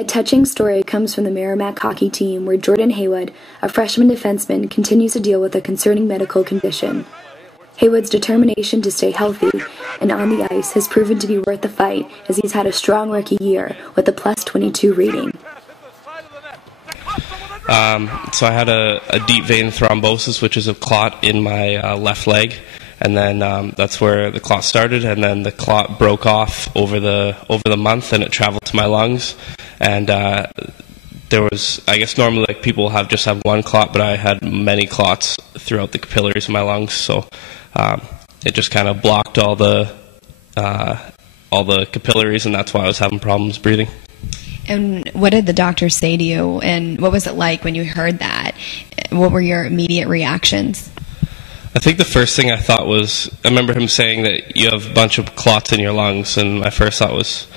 A touching story comes from the Merrimack hockey team where Jordan Heywood, a freshman defenseman, continues to deal with a concerning medical condition. Heywood's determination to stay healthy and on the ice has proven to be worth the fight as he's had a strong rookie year with a +22 rating. So I had a deep vein thrombosis, which is a clot in my left leg, and then that's where the clot started, and then the clot broke off over the month, and it traveled to my lungs. And there was, I guess normally like people just have one clot, but I had many clots throughout the capillaries of my lungs, so it just kind of blocked all the capillaries, and that's why I was having problems breathing. And what did the doctor say to you, and what was it like when you heard that? What were your immediate reactions? I think the first thing I thought was, I remember him saying that you have a bunch of clots in your lungs, and my first thought was,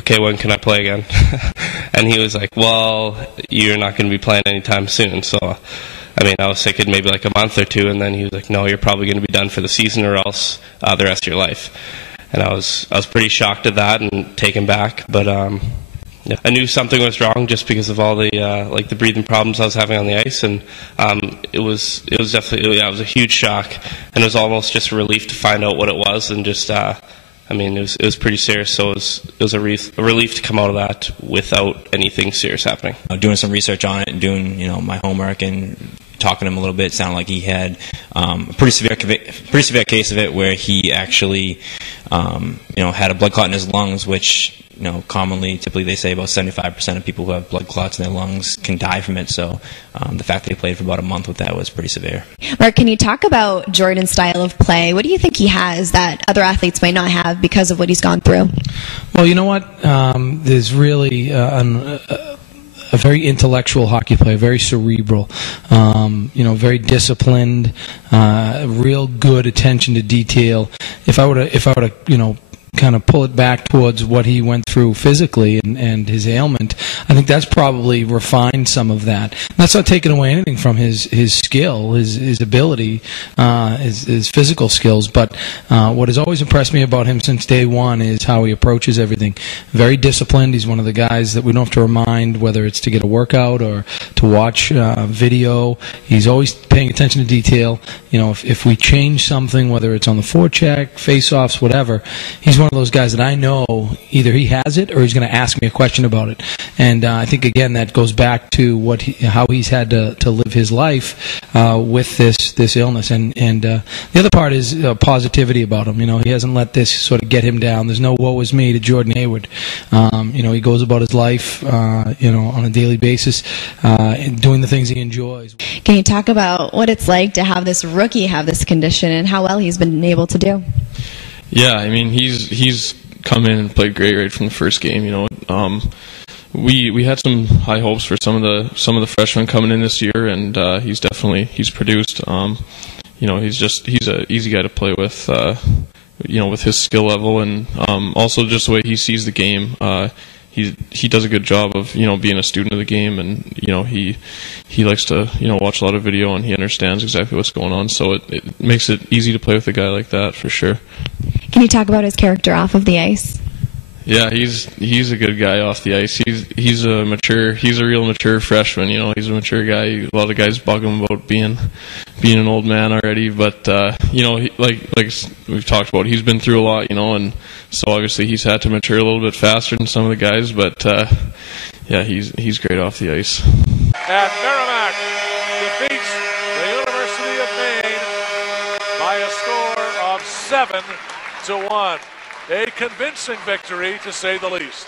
okay, when can I play again? And he was like, well, you're not going to be playing anytime soon. So, I mean, I was thinking maybe like a month or two, and then he was like, no, you're probably going to be done for the season or else the rest of your life. And I was pretty shocked at that and taken back, but yeah. I knew something was wrong just because of all the the breathing problems I was having on the ice, and it was definitely, it was a huge shock, and it was almost just a relief to find out what it was, and just I mean, it was pretty serious, so it was a relief to come out of that without anything serious happening. Doing some research on it and doing my homework and talking to him a little bit, it sounded like he had a pretty severe case of it, where he actually had a blood clot in his lungs, which typically they say about 75% of people who have blood clots in their lungs can die from it. So the fact that he played for about a month with that was pretty severe. Mark, can you talk about Jordan's style of play? What do you think he has that other athletes might not have because of what he's gone through? Well, you know what? There's really a very intellectual hockey player, very cerebral, very disciplined, real good attention to detail. If I were to kind of pull it back towards what he went through physically and his ailment, I think that's probably refined some of that. That's not taking away anything from his skill, his ability, his physical skills, but what has always impressed me about him since day one is how he approaches everything. Very disciplined. He's one of the guys that we don't have to remind, whether it's to get a workout or to watch video. He's always paying attention to detail. If we change something, whether it's on the forecheck, face-offs, whatever, he's one of those guys that I know either he has it or he's going to ask me a question about it. And I think, again, that goes back to how he's had to live his life with this illness. And the other part is positivity about him. He hasn't let this sort of get him down. There's no woe is me to Jordan Heywood. He goes about his life, on a daily basis, and doing the things he enjoys. Can you talk about what it's like to have this rookie have this condition and how well he's been able to do? Yeah, I mean, he's come in and played great right from the first game. We had some high hopes for some of the freshmen coming in this year, and he's produced. He's a easy guy to play with. With his skill level, and also just the way he sees the game. He does a good job of being a student of the game, and he likes to watch a lot of video, and he understands exactly what's going on. So it makes it easy to play with a guy like that for sure. Can you talk about his character off of the ice? Yeah, he's a good guy off the ice. He's a real mature freshman. He's a mature guy. A lot of guys bug him about being an old man already, but like we've talked about, he's been through a lot, and so obviously he's had to mature a little bit faster than some of the guys. But yeah, he's great off the ice. And Merrimack defeats the University of Maine by a score of 7-1. A convincing victory, to say the least.